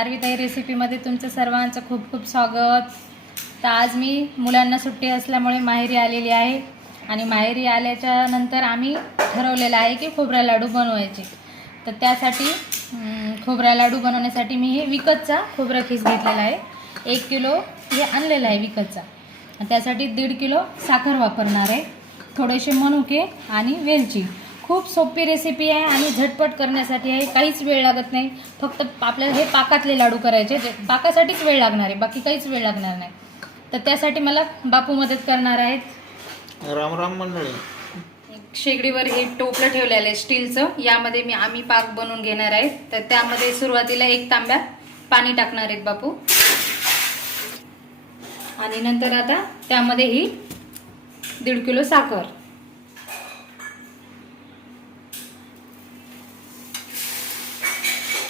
पारवीताई रेसिपीमध्ये तुमचं सर्वांचं खूप खूप स्वागत। तर आज मी मुलांना सुट्टी असल्यामुळे माहेरी आलेली आहे आणि माहेरी आल्याच्या नंतर आम्ही ठरवलेलं आहे की खोबरा लाडू बनवायचे। तर त्यासाठी खोबरा लाडू बनवण्यासाठी मी हे विकतचा खोबरा खीस घेतलेला आहे। 1 किलो हे आणलेला आहे विकतचा। त्यासाठी 1.5 किलो साखर वापरणार आहे, थोडेसे मनुके आणि वेलची। खूप सोपी रेसिपी आहे आणि झटपट करण्यासाठी आहे, काहीच वेळ लागत नाही। फक्त आपल्याला हे पाकातले लाडू करायचे, पाकासाठीच वेळ लागणार आहे, बाकी काहीच वेळ लागणार नाही। तर त्यासाठी मला बापू मदत करणार आहेत। राम राम मंडळी। शेगडीवर हे टोपलं ठेवलेलं आहे स्टीलचं, यामध्ये आम्ही पाक बनवून घेणार आहे। तर त्यामध्ये सुरुवातीला 1 तांब्या पाणी टाकणार आहेत बापू आणि नंतर आता त्यामध्ये ही 1.5 किलो साखर।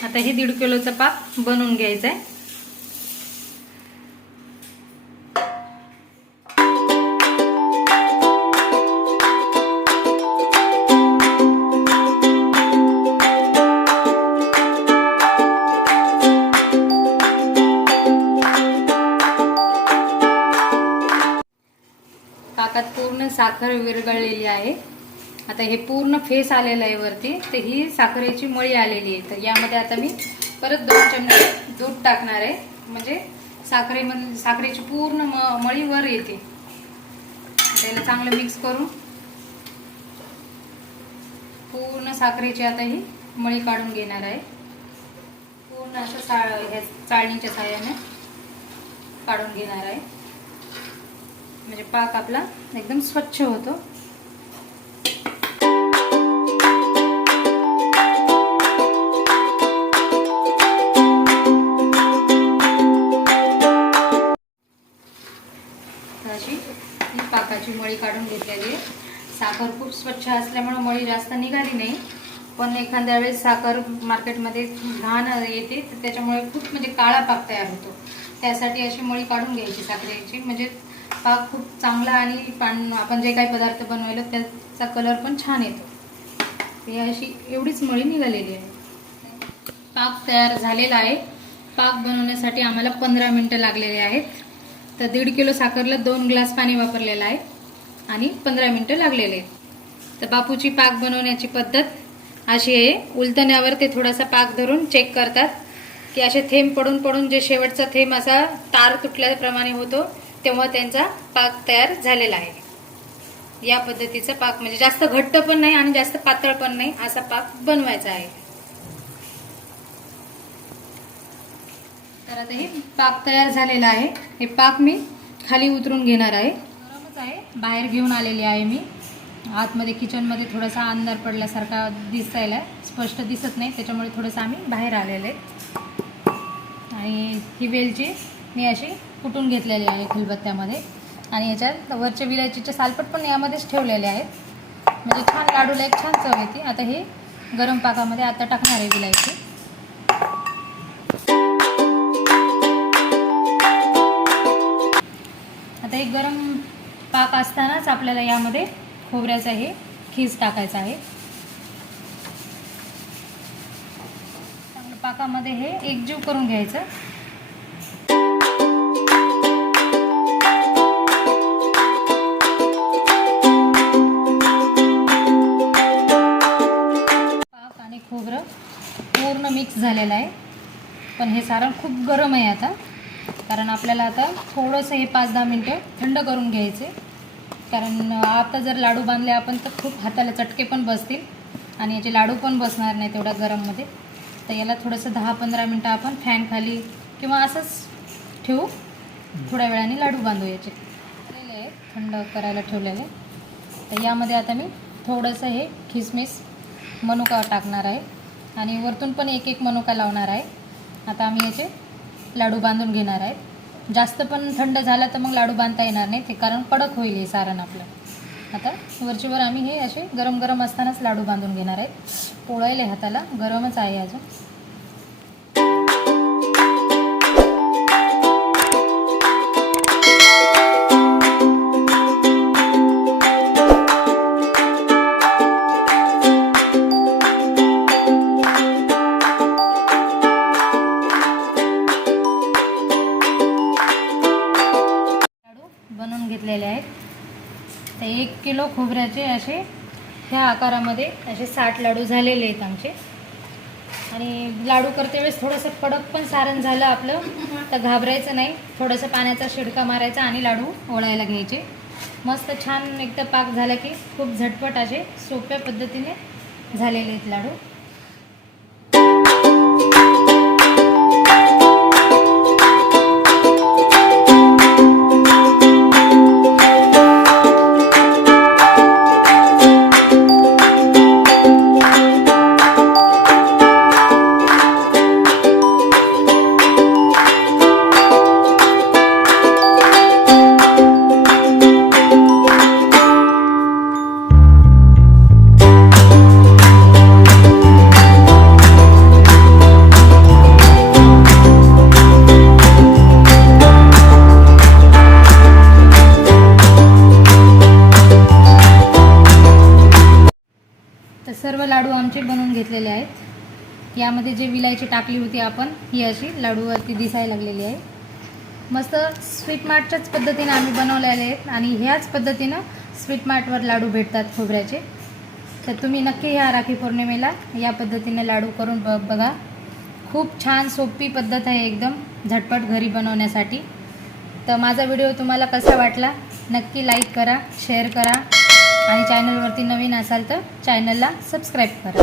आता हे 1.5 किलोचा पाक बनवून घ्यायचा आहे। पाकात पूर्ण साखर विरघळलेली आहे। आता हे पूर्ण फेस आलेला आहे वरती, तर ही साखरेची मळी आलेली आहे। तर यामध्ये आता मी परत 2 चमचे दूध टाकणार आहे, म्हणजे साखरेची पूर्ण मळी वर येते। त्याला चांगलं मिक्स करून पूर्ण साखरेची आता ही मळी काढून घेणार आहे। पूर्ण असं चाळणीच्या साहाय्याने काढून घेणार आहे, म्हणजे पाक आपला एकदम स्वच्छ होतो। अशी ही पाकाची मळी काढून घेतलेली आहे। साखर खूप स्वच्छ असल्यामुळे मळी जास्त निघाली नाही, पण एखाद्या वेळेस साखर मार्केटमध्ये घाण येते, तर त्याच्यामुळे खूप म्हणजे काळा पाक तयार होतो। त्यासाठी अशी मळी काढून घ्यायची साखरेची, म्हणजे पाक खूप चांगला आणि आपण जे काही पदार्थ बनवले त्याचा कलर पण छान येतो। ही अशी एवढीच मळी निघालेली आहे। पाक तयार झालेला आहे। पाक बनवण्यासाठी आम्हाला 15 मिनिटं लागलेले आहेत। तर 1.5 किलो साखरला 2 ग्लास पाणी वापरलेलं आहे आणि 15 मिनिटं लागलेले आहेत। तर बापूची पाक बनवण्याची पद्धत अशी आहे, उलटण्यावर ते थोडासा पाक धरून चेक करतात की असे थेंब पडून पडून जे शेवटचा थेंब असा तार तुटल्याप्रमाणे होतो, तेव्हा त्यांचा पाक तयार झालेला आहे। या पद्धतीचा पाक, म्हणजे जास्त घट्ट पण नाही आणि जास्त पातळ पण नाही, असा पाक बनवायचा आहे। तर आता हे पाक तयार झालेला आहे। हे पाक मी खाली उतरून घेणार आहे। गरमच आहे, बाहेर घेऊन आलेली आहे मी। आतमध्ये किचनमध्ये थोडासा अंधार पडल्यासारखा दिसायला, स्पष्ट दिसत नाही, त्याच्यामुळे थोडंसं आम्ही बाहेर आलेले आहे। आणि ही वेलची मी अशी कुटून घेतलेली आहे खलबत्त्यामध्ये, आणि याच्यात वरचे विलायचीचे सालपट पण यामध्येच ठेवलेले आहेत, म्हणजे छान लाडूला एक छान चव येते। आता हे गरम पाकामध्ये आता टाकणार आहे विलायची। आता हे गरम पाक असतानाच आपल्याला यामध्ये खोबऱ्याचा हे खीस टाकायचा आहे। चांगलं पाकामध्ये हे एकजीव करून घ्यायचं। पाक आणि खोबरं पूर्ण मिक्स झालेलं आहे, पण हे सारण खूप गरम आहे आता, कारण आपल्याला आता थोडंसं हे 5-10 मिनटं थंड करून घ्यायचे। कारण आता जर लाडू बांधले आपण तर खूप हाताला चटके पण बसतील आणि याचे लाडू पण बसणार नाही तेवढ्या गरममध्ये। तर याला थोडंसं 10-15 मिनटं आपण फॅन खाली किंवा असंच ठेवू, थोड्या वेळाने लाडू बांधू याचे। थंड करायला ठेवलेले। तर यामध्ये आता मी थोडंसं हे खिसमिस मनुका टाकणार आहे आणि वरतून पण एक मनुका लावणार आहे। आता आम्ही याचे लाडू बांधून घेणार आहेत। जास्त पण थंड झाला तर मग लाडू बांधता येणार नाही, ते कारण कडक होईल हे सारण आपलं। आता वरचीवर आम्ही हे असे गरम गरम असतानाच लाडू बांधून घेणार आहेत। पोळायले हाताला, गरमच आहे अजून। किलो खोबऱ्याचे असे ह्या आकारामध्ये असे 60 लाडू झालेले आहेत आमचे. आणि लाडू करते वेळेस थोडंसं कडक पण सारण झालं आपलं तर घाबरायचं नाही. थोडंसं पाण्याचा शिडका मारायचा आणि लाडू ओळायला घ्यायचे. मस्त छान एकदा पाक झाला की खूप झटपट असे सोप्या पद्धतीने झालेले आहेत लाडू. तर सर्व लाडू आमचे बनवून घेतलेले आहेत. यामध्ये जे विलायची टाकली होती आपण ही अशी लाडूवरती दिसायला लागलेली आहे. मस्त स्वीट मार्टच्याच पद्धतीने आम्ही बनवलेले आहेत आणि ह्याच पद्धतीनं स्वीट मार्टवर लाडू भेटतात खोबऱ्याचे. तर तुम्ही नक्की ह्या राखी पौर्णिमेला या पद्धतीने लाडू करून बघा. खूप छान सोपी पद्धत आहे एकदम झटपट घरी बनवण्यासाठी. तर माझा व्हिडिओ तुम्हाला कसा वाटला नक्की लाईक करा, शेअर करा आणि चॅनलवरती नवीन असाल तर चॅनलला सबस्क्राईब करा.